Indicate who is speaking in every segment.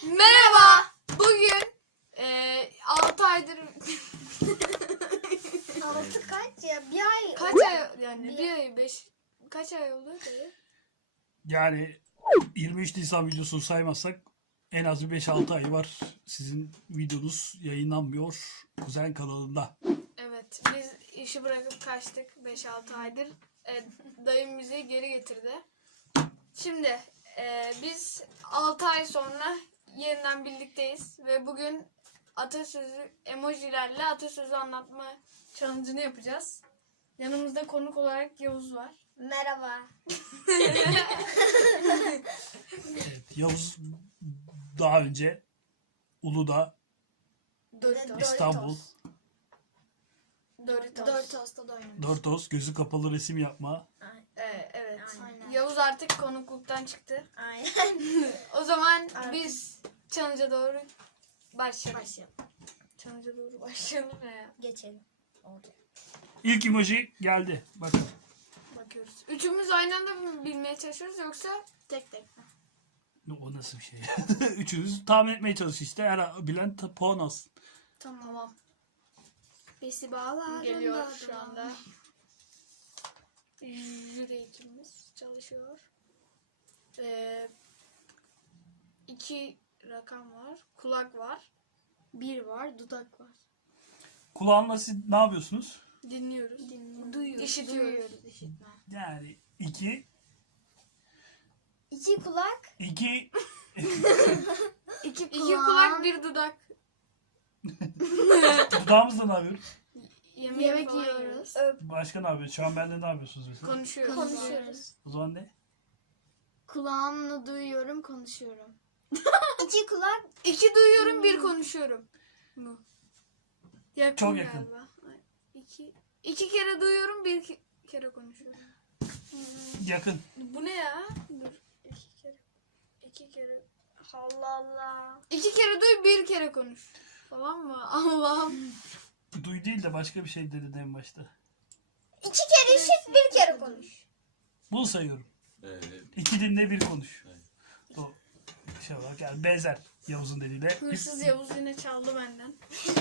Speaker 1: Merhaba. Bugün 6 aydır
Speaker 2: 6 kaç ya? Bir ay.
Speaker 1: kaç ay yani bir ay 5 kaç ay oldu dayı?
Speaker 3: Yani 23 Nisan videosunu saymazsak en az bir 5-6 ay var. Sizin videonuz yayınlanmıyor Kuzen kanalında.
Speaker 1: Evet, biz işi bırakıp kaçtık 5-6 aydır. Dayım bizi geri getirdi. Şimdi biz 6 ay sonra yeniden birlikteyiz ve bugün atasözü emojilerle atasözü anlatma challenge'ını yapacağız. Yanımızda konuk olarak Yavuz var.
Speaker 2: Merhaba.
Speaker 3: Evet, Yavuz daha önce Uludağ,
Speaker 1: Doritos.
Speaker 3: İstanbul,
Speaker 2: Doritos'ta da oynamış.
Speaker 3: Doritos, gözü kapalı resim yapma.
Speaker 1: Evet.
Speaker 2: Aynen.
Speaker 1: Yavuz artık konukluktan çıktı.
Speaker 2: Aynen.
Speaker 1: O zaman
Speaker 2: Artık.
Speaker 1: biz challenge'a doğru başlayalım.
Speaker 2: Başlayalım.
Speaker 1: Challenge'a doğru başlayalım ya.
Speaker 2: Geçelim. Oldu.
Speaker 3: İlk emoji geldi. Bakın.
Speaker 1: Bakıyoruz. Üçümüz aynı anda mı bilmeye çalışıyoruz yoksa
Speaker 2: Tek tek.
Speaker 3: O nasıl bir şey? Üçünüz tahmin etmeye çalışın işte. Her bilen puan alsın.
Speaker 1: tamam.
Speaker 2: Besi bağlar.
Speaker 1: Geliyor şu anda. Jüri ekibimiz çalışıyor. 2 rakam var. Kulak var.
Speaker 2: 1 var, dudak var.
Speaker 3: Kulağınla siz ne yapıyorsunuz?
Speaker 1: Dinliyoruz.
Speaker 2: Duyuyoruz.
Speaker 1: İşitiyoruz.
Speaker 2: İşitme.
Speaker 3: Yani 2,
Speaker 2: 2 kulak.
Speaker 3: 2,
Speaker 2: 2
Speaker 1: 2 kulak, 1 dudak.
Speaker 3: dudağımızla ne yapıyoruz?
Speaker 2: Yemek
Speaker 1: falan
Speaker 2: yiyoruz.
Speaker 3: Başka ne yapıyoruz? Şu an bende ne yapıyorsunuz mesela?
Speaker 1: Konuşuyoruz.
Speaker 2: Konuşuyoruz.
Speaker 3: O zaman ne?
Speaker 2: Kulağımla duyuyorum, konuşuyorum. 2 kulak.
Speaker 1: 2 duyuyorum, 1 konuşuyorum. Bu. Yakın
Speaker 3: Çok yakın.
Speaker 1: galiba. 2 kere duyuyorum, 1 kere konuşuyorum.
Speaker 3: Yakın.
Speaker 1: Bu ne ya? Dur. 2 kere. 2 kere.
Speaker 2: Allah Allah.
Speaker 1: 2 kere duy, 1 kere konuş. Falan mı? Allah'ım.
Speaker 3: Duy değil de başka bir şey dedi en başta.
Speaker 2: 2 kere işit, 1 kere konuş.
Speaker 3: Bunu sayıyorum.
Speaker 4: Evet.
Speaker 3: 2 dinle 1 konuş.
Speaker 4: Evet.
Speaker 3: O şey olarak yani benzer Yavuz'un dediğiyle.
Speaker 1: Hırsız Yavuz yine çaldı benden.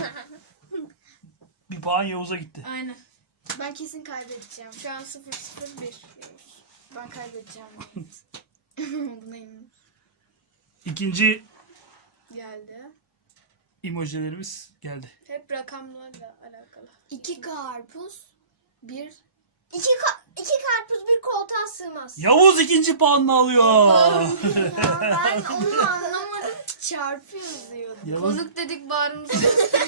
Speaker 3: Bir puan Yavuz'a gitti.
Speaker 1: Aynen.
Speaker 2: Ben kesin kaybedeceğim.
Speaker 1: Şu an 0-0-1 Yavuz.
Speaker 2: Ben kaybedeceğim.
Speaker 1: Buna eminim.
Speaker 3: İkinci
Speaker 1: Geldi.
Speaker 3: emojilerimiz geldi.
Speaker 1: Hep rakamlarla alakalı.
Speaker 2: 2 karpuz, 1. 2 karpuz bir koltuğa sığmaz.
Speaker 3: Yavuz ikinci puanını alıyor.
Speaker 2: Ya ben onu anlamadım. Çarpı yazıyordu.
Speaker 3: Yavuz
Speaker 1: Konuk dedik bağrımıza.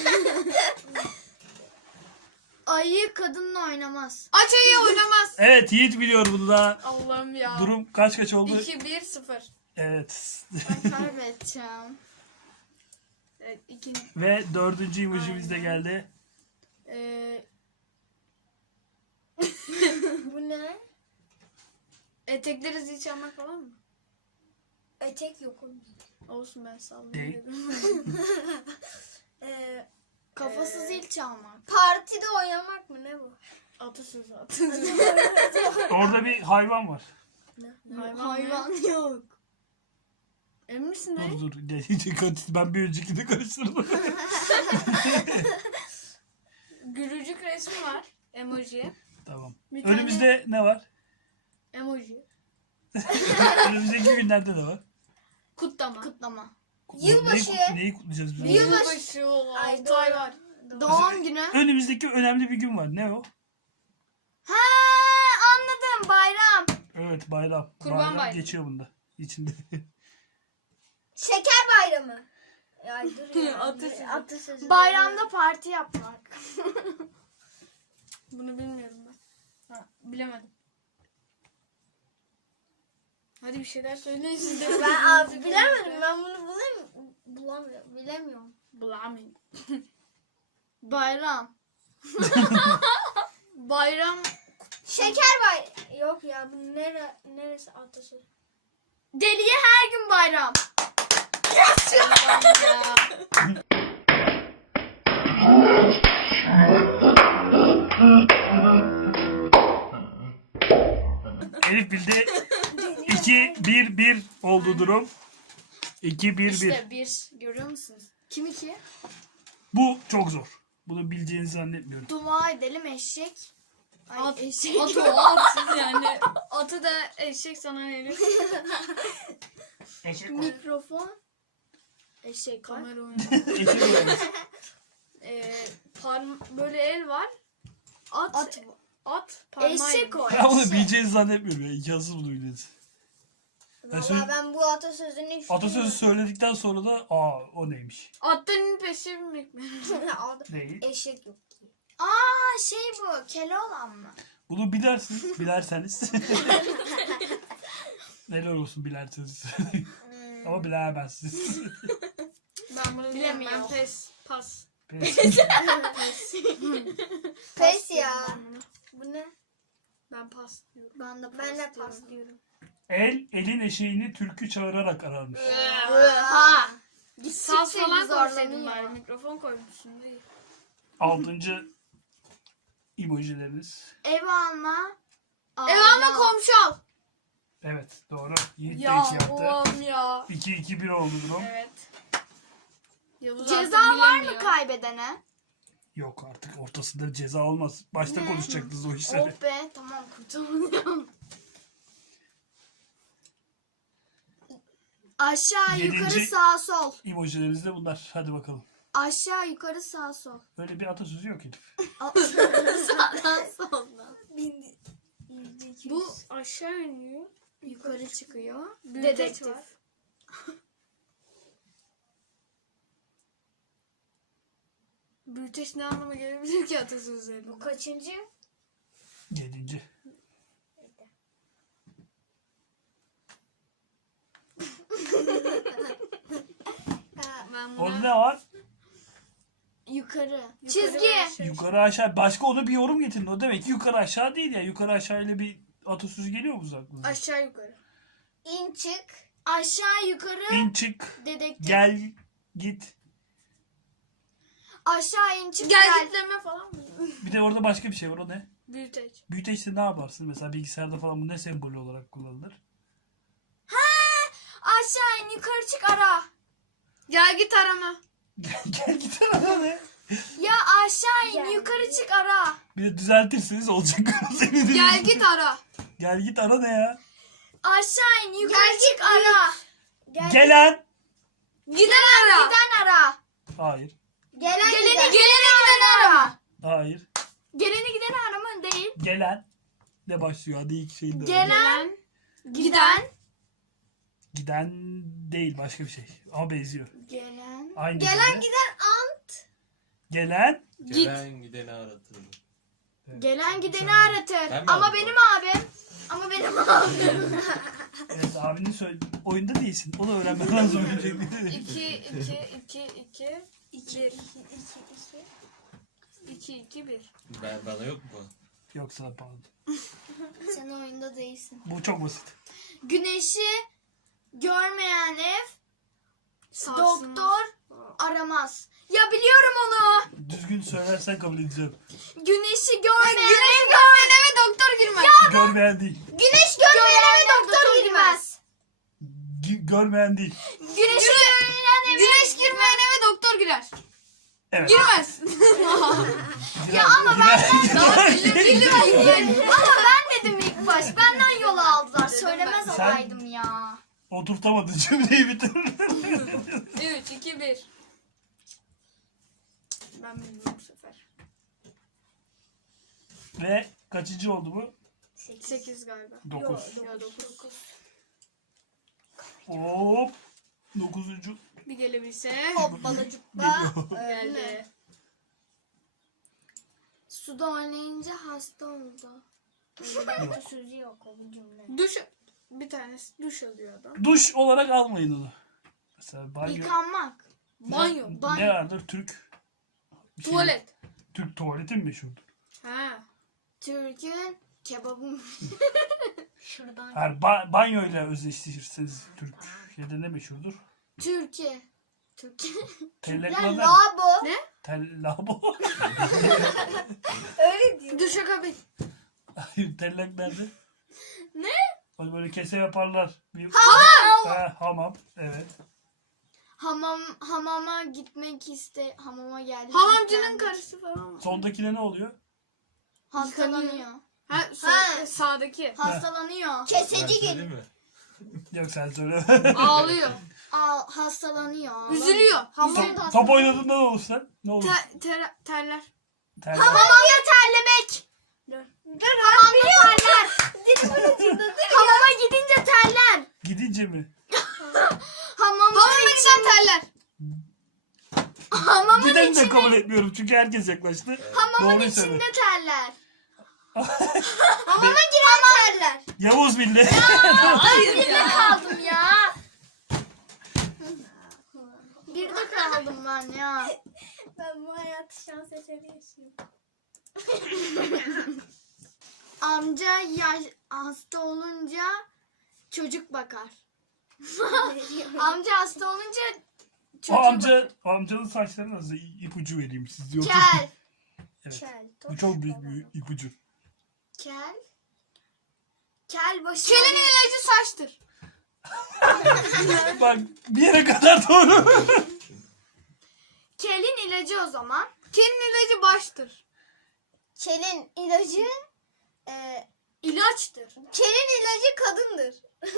Speaker 2: Ayı kadınla oynamaz.
Speaker 1: Aç ayı oynamaz.
Speaker 3: evet Yiğit biliyor bunu da.
Speaker 1: Allah'ım ya.
Speaker 3: Durum kaç oldu?
Speaker 1: 2-1-0.
Speaker 3: Evet.
Speaker 2: Ben kaybedeceğim.
Speaker 1: Evet, ikinci.
Speaker 3: Ve dördüncü emojimiz de
Speaker 1: Aynen.
Speaker 3: geldi.
Speaker 2: Bu ne?
Speaker 1: Etekleri zil çalmak falan mı?
Speaker 2: Etek yok onun.
Speaker 1: Olsun ben sallayayım
Speaker 3: Değil.
Speaker 1: dedim.
Speaker 2: Kafası zil çalmak. Partide oynamak mı ne bu?
Speaker 1: Atasözü.
Speaker 3: Orada bir hayvan var.
Speaker 2: Hayvan yok.
Speaker 1: Emin misin dayı?
Speaker 3: Dur. Ben bir öncekini karıştırdım.
Speaker 1: Gülücük resmi var. Emoji.
Speaker 3: Tamam.
Speaker 1: Bir tane-
Speaker 3: Önümüzde ne var?
Speaker 1: Emoji.
Speaker 3: Önümüzdeki günlerde ne var?
Speaker 1: Kutlama.
Speaker 2: Kutlama.
Speaker 3: Yılbaşı. Neyi kutlayacağız biz?
Speaker 1: Yılbaşı. 6 ay var.
Speaker 2: Doğum günü.
Speaker 3: Önümüzdeki önemli bir gün var. Ne o?
Speaker 2: Ha anladım, bayram.
Speaker 3: Evet bayram.
Speaker 1: Kurban bayramı.
Speaker 3: Geçiyor bunda. İçinde.
Speaker 2: Şeker bayramı. Ya dur ya.
Speaker 1: Atasözü.
Speaker 2: Bayramda parti yapmak.
Speaker 1: Bunu bilmiyorum ben. Ha, bilemedim. Hadi bir şeyler söyleyin siz de.
Speaker 2: Ben abi bilemedim. Ben bunu bulamıyorum. Bilemiyorum.
Speaker 1: Bulamıyorum.
Speaker 2: Bayram.
Speaker 1: Bayram.
Speaker 2: Şeker bayramı. Yok ya bu neresi atasözü? Deliye her gün bayram.
Speaker 1: Allah'ım ya.
Speaker 3: Elif bildi. 2-1-1 oldu durum. 2, 1, 1.
Speaker 2: İşte 1. Görüyor musunuz? Kim 2?
Speaker 3: Bu çok zor. Bunu bileceğinizi zannetmiyorum.
Speaker 2: Dua edelim eşek. Ay,
Speaker 1: At,
Speaker 2: eşek.
Speaker 1: Atı o at yani. Atı da eşek sana ne?
Speaker 3: Eşek
Speaker 2: Mikrofon. Eşek var.
Speaker 1: Kamera oyunu. Böyle el var. At parmağı.
Speaker 2: Eşek o.
Speaker 3: Ben bunu
Speaker 2: eşek.
Speaker 3: bileceğinizi zannetmiyorum ya. İmkansız bunu bilmeniz.
Speaker 2: Valla ben bu atasözünü hiç
Speaker 3: Atasözü söyledikten sonra da o neymiş?
Speaker 1: Atların peşi binmek mi?
Speaker 2: bilmiyorum.
Speaker 3: Değil.
Speaker 2: Eşek yok. Aa bu Keloğlan mı?
Speaker 3: Bunu bilerseniz. Helal olsun bilerseniz. Ama bilemezsiniz.
Speaker 1: Ben bunu bilemiyorum.
Speaker 2: Bilemiyorum.
Speaker 1: Ben pas.
Speaker 3: Pes.
Speaker 2: Pes ya. Bu ne?
Speaker 1: Ben pas diyorum.
Speaker 2: Ben de pas diyorum.
Speaker 3: Elin eşeğini türkü çağırarak ararmış.
Speaker 2: Ha.
Speaker 1: Saz falan koysaydın
Speaker 2: zorlanıyor.
Speaker 1: bari. Mikrofon koymuşsun değil.
Speaker 3: 6. emojileriniz.
Speaker 2: Ev alma.
Speaker 1: Ev alma komşu al.
Speaker 3: Evet doğru. Yiğit de
Speaker 1: Ya
Speaker 3: 2 yaptı.
Speaker 1: oğlum ya.
Speaker 3: 2-2-1 oldu durum.
Speaker 1: Evet. Yavuz
Speaker 2: Ceza
Speaker 1: artık
Speaker 2: var mı
Speaker 1: bilemiyor.
Speaker 2: kaybedene?
Speaker 3: Yok artık ortasında ceza olmaz. Başta konuşacaktınız o işleri.
Speaker 2: Oh be tamam kurtuldum. Aşağı yukarı
Speaker 3: Yedinci-
Speaker 2: sağ sol.
Speaker 3: Emojileriniz de bunlar. Hadi bakalım.
Speaker 2: Aşağı yukarı sağ sol.
Speaker 3: Öyle bir atasözü yok Elif.
Speaker 2: Sağdan soldan.
Speaker 1: Bu aşağı iniyor.
Speaker 2: Yukarı çıkıyor.
Speaker 1: Büyüteç
Speaker 2: Dedektif.
Speaker 1: var. Büyüteç ne anlama gelebilir ki atasözlerinde?
Speaker 2: Bu kaçıncı?
Speaker 3: 7.
Speaker 1: Ben
Speaker 3: Orada
Speaker 1: buna
Speaker 3: ne var?
Speaker 2: Yukarı.
Speaker 1: yukarı
Speaker 2: Çizgi.
Speaker 1: ve aşağı-
Speaker 3: Yukarı aşağı. Başka ona bir yorum getirin. O demek ki yukarı aşağı değil ya. Yukarı aşağı ile bir atasözü geliyor mu aklınıza?
Speaker 1: Aşağı yukarı.
Speaker 2: İn çık. Aşağı yukarı.
Speaker 3: İn çık.
Speaker 2: Dedektif.
Speaker 3: Gel git.
Speaker 2: Aşağı in çık
Speaker 1: Gel gitleme falan mı?
Speaker 3: Bir de orada başka bir şey var. O ne?
Speaker 1: Büyüteç.
Speaker 3: Büyüteçte ne yaparsın? Mesela bilgisayarda falan bu ne sembolü olarak kullanılır?
Speaker 2: Aşağı in yukarı çık ara.
Speaker 1: Gel git arama.
Speaker 3: Gel git arada ne?
Speaker 2: Ya aşağı in yukarı çık ara.
Speaker 3: Bir de düzeltirseniz olacak.
Speaker 1: Gel git ara.
Speaker 3: Gel git ara ne ya?
Speaker 2: Aşağı in yukarı çık ara.
Speaker 3: Gelen.
Speaker 1: Giden ara.
Speaker 2: Giden ara.
Speaker 3: Hayır.
Speaker 2: Geleni giden ara.
Speaker 3: Hayır.
Speaker 2: Geleni giden ara mı değil?
Speaker 3: Gelen. Ne başlıyor? Hadi ilk şeyin de.
Speaker 2: Gelen.
Speaker 1: Giden.
Speaker 3: Giden değil başka bir şey. Ama benziyor.
Speaker 2: Gelen.
Speaker 3: Aynı
Speaker 2: Gelen
Speaker 3: cümle.
Speaker 2: giden ant.
Speaker 3: Gelen.
Speaker 4: Gelen gideni aratırım.
Speaker 2: Gelen gideni aratır.
Speaker 4: Ben mi
Speaker 2: Ama
Speaker 4: aldım
Speaker 2: benim abim. Ama benim abim.
Speaker 3: Evet abinin oyunda değilsin. Onu öğrenmen lazım öncelikle.
Speaker 1: 2 2 2 2 2 2 1.
Speaker 4: Bana yok mu?
Speaker 3: Yok sana pardon.
Speaker 2: Sen oyunda değilsin.
Speaker 3: Bu çok basit.
Speaker 2: Güneşi görmeyen ev
Speaker 1: Sarsılmaz.
Speaker 2: doktor aramaz. Ya biliyorum onu.
Speaker 3: Düzgün söylersen kabul edeceğim.
Speaker 2: Güneşi görmeyen
Speaker 1: Güneş
Speaker 2: ev
Speaker 1: görmeyen eve doktor girmez.
Speaker 3: Görmeyen değil.
Speaker 2: Güneş görmeyen eve doktor girmez.
Speaker 3: Görmeyen değil.
Speaker 2: Güneşi görmeyen eve
Speaker 1: Güneş girmeyen eve doktor girer.
Speaker 3: Evet.
Speaker 1: Girmez.
Speaker 3: Ya ama
Speaker 2: Ama ben dedim ilk baş. Benden yol aldılar. Söylemez
Speaker 3: Sen-
Speaker 2: olaydım ya.
Speaker 3: Oturtamadın cümleyi bitir.
Speaker 1: 3 2 1. Ben bilmiyorum bu sefer.
Speaker 3: Ve kaçıncı oldu bu?
Speaker 1: 8 galiba.
Speaker 3: 9.
Speaker 1: Ya 9.
Speaker 3: Hop. 9.
Speaker 1: Bir gelebilse.
Speaker 2: Hopbalacıkla.
Speaker 1: Geldi.
Speaker 2: Suda oynayınca hasta oldu. Öyle sözü yok o bu cümle.
Speaker 1: Duş bir tanesi duş alıyor adam.
Speaker 3: Duş olarak almayın onu. Mesela banyo.
Speaker 2: Yıkanmak.
Speaker 1: Banyo.
Speaker 3: Ne vardır? Türk. bir şey-
Speaker 1: Tuvalet.
Speaker 3: Türk tuvaleti mi meşhurdur?
Speaker 1: Ha.
Speaker 2: Türk'ün kebabı. Şuradan.
Speaker 3: Yani banyoyla özdeşleşirseniz Türkiye'de ne meşhurdur?
Speaker 2: Türkiye. Türkiye.
Speaker 3: Tellaklardan.
Speaker 2: Labo.
Speaker 1: Ne?
Speaker 3: Tellabo.
Speaker 2: Öyle diyor.
Speaker 1: Duşakabin.
Speaker 3: Hayır tellak nerede?
Speaker 2: Ne?
Speaker 3: Hani böyle kese yaparlar. Bir...
Speaker 2: Hamam.
Speaker 3: Ha, hamam. Evet.
Speaker 2: hamama gitmek hamama geldi.
Speaker 1: Hamamcının
Speaker 2: Gitlendik.
Speaker 1: karısı falan var.
Speaker 3: Sondakine ne oluyor?
Speaker 2: Hastalanıyor.
Speaker 1: Ha,
Speaker 2: Ha.
Speaker 1: sağdaki.
Speaker 2: Hastalanıyor.
Speaker 4: Ben söyleyeyim mi?
Speaker 3: Yok sen söyle.
Speaker 1: Ağlıyor.
Speaker 2: Hastalanıyor.
Speaker 1: Üzülüyor.
Speaker 3: Top oynadığında ne olur sen? Ne olur?
Speaker 1: Terler.
Speaker 3: Terler.
Speaker 2: Hamamda terlemek. Hamamda terler. Hamama gidince terler.
Speaker 3: Gidince mi?
Speaker 2: Hamama
Speaker 1: Giden terler.
Speaker 2: Hamamın
Speaker 3: Gideni de
Speaker 2: içinde,
Speaker 3: kabul etmiyorum çünkü herkes yaklaştı.
Speaker 2: hamamın
Speaker 3: Doğruyu söyle.
Speaker 2: içinde terler. Hamama giren terler.
Speaker 3: Yavuz bildi.
Speaker 1: Hayır
Speaker 2: Bir de kaldım ya. Bir de kaldım ben ya.
Speaker 5: Ben bu hayatı şans eseri yaşıyorum.
Speaker 2: Amca hasta olunca çocuk bakar. Amca hasta olunca
Speaker 3: O
Speaker 2: çocuk bakar.
Speaker 3: amcanın saçları nasıl? İpucu vereyim siz diyor.
Speaker 2: Kel.
Speaker 3: Evet.
Speaker 5: Kel,
Speaker 3: Bu çok büyük bir ipucu.
Speaker 2: Kel. Kel başı.
Speaker 1: Kelin ilacı saçtır.
Speaker 3: Bak bir yere kadar doğru.
Speaker 2: Kelin ilacı o zaman.
Speaker 1: Kelin ilacı baştır.
Speaker 5: Kelin ilacı
Speaker 2: İlaçtır.
Speaker 5: kelin ilacı kadındır.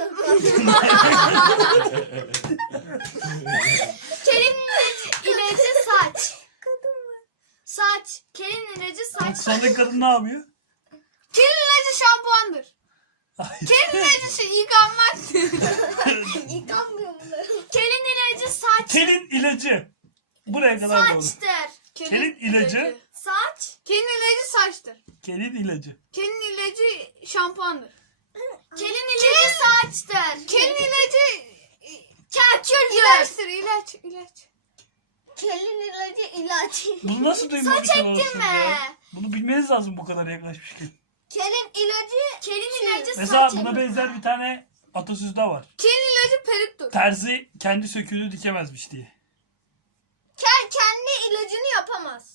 Speaker 2: Kelin ilacı saç. Saç. Kelin ilacı saç.
Speaker 3: Sondaki kadın ne yapıyor?
Speaker 1: Kelin ilacı şampuandır.
Speaker 3: Hayır.
Speaker 1: Kelin ilacı yıkanmaktır.
Speaker 5: Yıkanmıyor bunlar.
Speaker 2: Kelin ilacı saç.
Speaker 3: Kelin ilacı. Buraya kadar doğru.
Speaker 2: Saçtır.
Speaker 3: Kelin ilacı.
Speaker 2: Saç.
Speaker 1: Kelin ilacı saçtır.
Speaker 3: Kelin ilacı.
Speaker 1: Kelin ilacı şampuandır.
Speaker 2: Kelin ilacı saçtır.
Speaker 1: Kelin ilacı
Speaker 2: Kerküldür.
Speaker 1: ilaçtır. İlaç.
Speaker 5: Kelin ilacı ilaç.
Speaker 3: Bunu nasıl duymamışsın
Speaker 2: Ektin
Speaker 3: orasını
Speaker 2: mi?
Speaker 3: ya? Bunu bilmeniz lazım bu kadar yaklaşmışken.
Speaker 5: Kelin ilacı
Speaker 2: Kelin ilacı
Speaker 3: Mesela
Speaker 2: saç.
Speaker 3: buna benzer bir tane atasözü de var.
Speaker 1: Kelin ilacı peruktur.
Speaker 3: Terzi kendi söküğünü dikemezmiş diye.
Speaker 5: kel kendi ilacını yapamaz.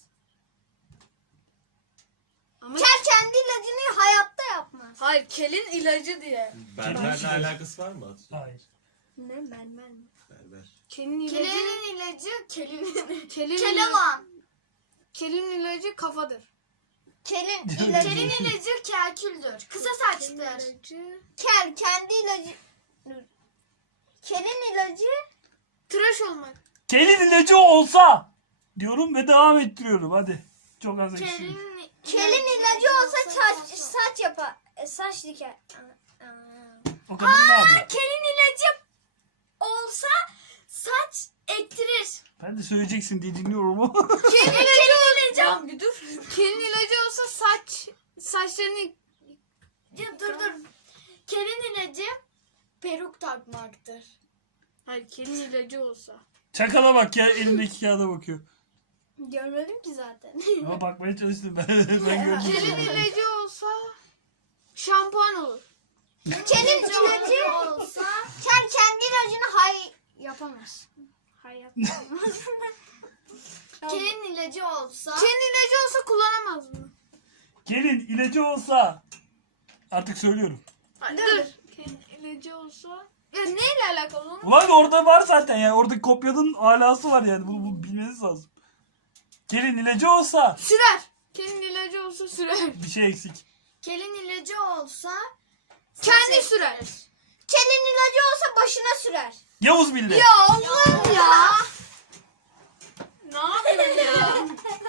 Speaker 1: Ama
Speaker 5: Kel kendi ilacını hayatta yapmaz.
Speaker 1: hayır, kelin ilacı diye.
Speaker 4: Berberle alakası var mı Atsu?
Speaker 3: Hayır.
Speaker 5: Ne mermer mi?
Speaker 4: Berber.
Speaker 1: Kelin ilacı
Speaker 2: Kelin ilacı kelin.
Speaker 1: kelin,
Speaker 2: Kelevan.
Speaker 1: kelin ilacı kafadır.
Speaker 5: Kelin ilacı
Speaker 2: Kelin ilacı kerküldür. Kısa saçtır.
Speaker 1: İlacı
Speaker 5: kel kendi ilacı. Kelin ilacı
Speaker 1: tıraş olmak.
Speaker 3: Kelin ilacı olsa diyorum ve devam ettiriyorum hadi. Çok az eksik.
Speaker 5: kelin ilacı olsa saç yapar. Saç diker.
Speaker 3: O kadın ne yapıyor?
Speaker 2: Kelin ilacı olsa saç ektirir.
Speaker 3: Ben de söyleyeceksin diye dinliyorum ama.
Speaker 1: Kelin ilacı Lan bir dur. Kelin ilacı olsa saçlarını
Speaker 2: Dur. Kelin ilacı peruk takmaktır.
Speaker 1: hayır, kelin ilacı olsa.
Speaker 3: Çakala bak ya elindeki kağıda bakıyor.
Speaker 5: Görmedim ki zaten.
Speaker 3: Ama bakmaya çalıştım ben. Ben gördüm.
Speaker 1: Kelin ilacı olsa şampuan olur.
Speaker 5: Kelin ilacı
Speaker 2: olsa
Speaker 5: kel kendi ilacını yapamaz.
Speaker 1: Hayır.
Speaker 2: kelin ilacı olsa
Speaker 1: Kelin ilacı olsa kullanamaz mı?
Speaker 3: Gelin ilacı olsa. Artık söylüyorum.
Speaker 1: Dur. Kelin ilacı olsa. Ya neyle alakalı onun?
Speaker 3: Ulan orada var zaten ya. Orada kopyanın alası var yani. Bunu bilmeniz lazım. Gelin ilacı olsa.
Speaker 1: Sürer. Kelin ilacı olsa sürer.
Speaker 3: Bir şey eksik.
Speaker 2: kelin ilacı olsa
Speaker 1: Kendi sürer.
Speaker 5: Kelin ilacı olsa başına sürer.
Speaker 3: Yavuz bildi.
Speaker 1: Ya Allah'ım ya. Ne yapıyorsun ya?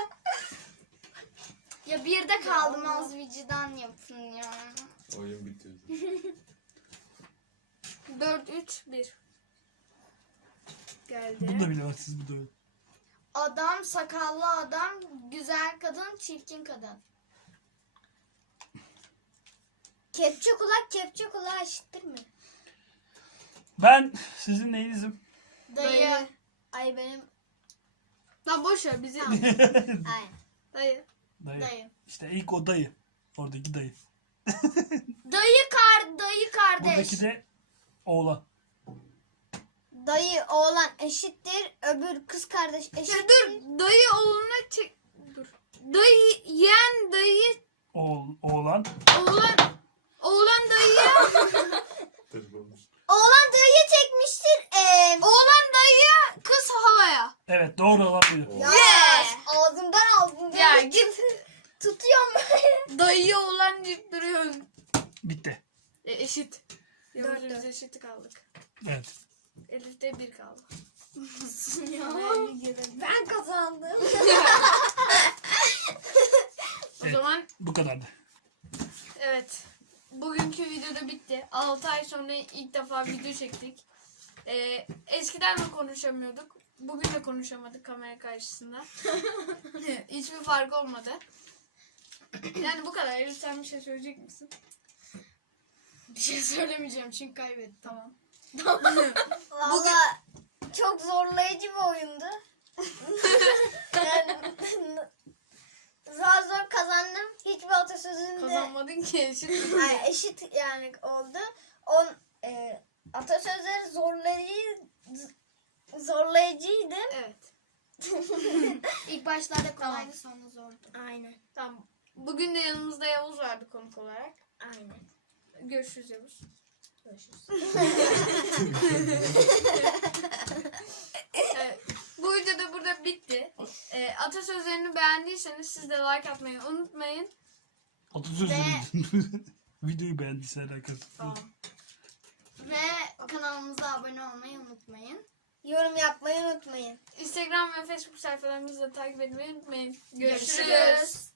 Speaker 2: ya bir de kaldım az vicdan yapın ya.
Speaker 4: Oyun bitiyor.
Speaker 1: 4-3-1. Geldi.
Speaker 3: Bunu da bilemezsiniz bu da öyle.
Speaker 2: Adam sakallı adam, güzel kadın, çirkin kadın.
Speaker 5: Kepçe kulağa eşittir mi?
Speaker 3: Ben sizin neyinizim?
Speaker 2: Dayı.
Speaker 5: Ay benim.
Speaker 1: Lan boş ver bizi.
Speaker 5: Ay.
Speaker 1: Dayı.
Speaker 3: Dayı.
Speaker 2: Dayı.
Speaker 3: İşte ilk o dayı. Oradaki dayı.
Speaker 2: Dayı kardeş.
Speaker 3: Buradaki de oğlan.
Speaker 5: Dayı oğlan eşittir. Öbür kız kardeş
Speaker 1: Ya
Speaker 5: eşittir.
Speaker 1: dur. Dayı oğluna çek. Dur. Dayı yeğen dayı
Speaker 3: Oğlan.
Speaker 1: oğlan dayıya
Speaker 5: Oğlan dayıya çekmiştir.
Speaker 1: oğlan dayıya kız
Speaker 5: Tutuyorum böyle.
Speaker 1: Dayıya olan deyip duruyorsun.
Speaker 3: Bitti.
Speaker 1: Eşit.
Speaker 5: Dört,
Speaker 1: Biz eşit kaldık.
Speaker 3: Evet.
Speaker 1: Elif'te 1 kaldı.
Speaker 5: Ben kazandım.
Speaker 1: O
Speaker 3: Evet.
Speaker 1: zaman
Speaker 3: Bu kadardı.
Speaker 1: evet. Bugünkü videoda bitti. 6 ay sonra ilk defa video çektik. Eskiden de konuşamıyorduk. Bugün de konuşamadık kamera karşısında. Hiçbir fark olmadı. Yani bu kadar. Elif sen bir şey söyleyecek misin?
Speaker 2: Bir şey söylemeyeceğim çünkü kaybettim.
Speaker 1: Tamam.
Speaker 5: Valla çok zorlayıcı bir oyundu. Yani, zor kazandım. Hiçbir atasözünde
Speaker 1: Kazanmadın ki eşit.
Speaker 5: yani eşit yani oldu. Atasözleri zorlayıcıydı.
Speaker 1: Evet.
Speaker 2: İlk başlarda kolaydı sonra zordu.
Speaker 5: Aynen.
Speaker 1: Tamam. Bugün de yanımızda Yavuz vardı konuk olarak.
Speaker 5: Aynen.
Speaker 1: Görüşürüz Yavuz.
Speaker 5: Görüşürüz.
Speaker 1: Evet, bu video da burada bitti. Atasözlerini beğendiyseniz siz de like atmayı unutmayın.
Speaker 3: Atasözü. Videoyu beğendiyse alakası.
Speaker 1: Tamam.
Speaker 2: Ve kanalımıza abone olmayı unutmayın.
Speaker 5: Yorum yapmayı unutmayın.
Speaker 1: Instagram ve Facebook sayfalarımızı da takip etmeyi unutmayın.
Speaker 2: Görüşürüz.